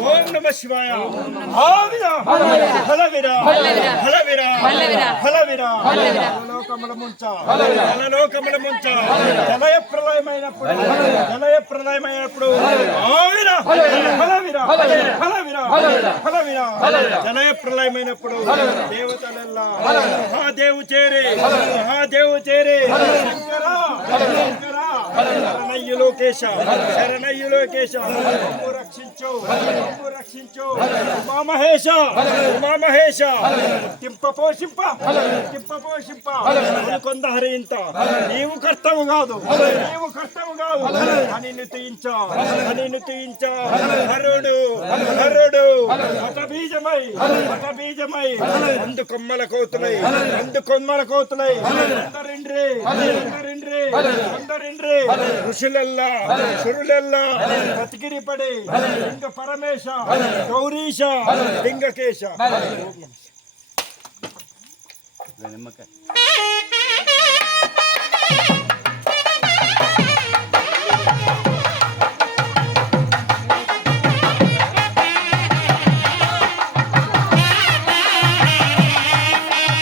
ఓం నమః శివాయ ఆవిరా హలవిరా హలవిరా హలవిరా హలలో కమలముంచ హలలో కమలముంచ జలయ ప్రళయమైనప్పుడు ఆవిరా హలవిరా హలవిరా హలవిరా జలయ ప్రళయమైనప్పుడు దేవతలెల్లా మహాదేవు చేరే శంకరా శంకరా శరణయ్య లోకేశ రక్షించు ఉమామహేశ తింపపోషింప కొంద హరింత నీవు కర్తవు కాదు అని నితించ హరుడు హఠబీజమై అందు కొమ్మల కోతులై అందరిండ్రి ఋషులెల్లా సురులెల్లా బతికిరిపడి లింగ పరమేశ గౌరీశ లింగకేశ నిమ్మకాయ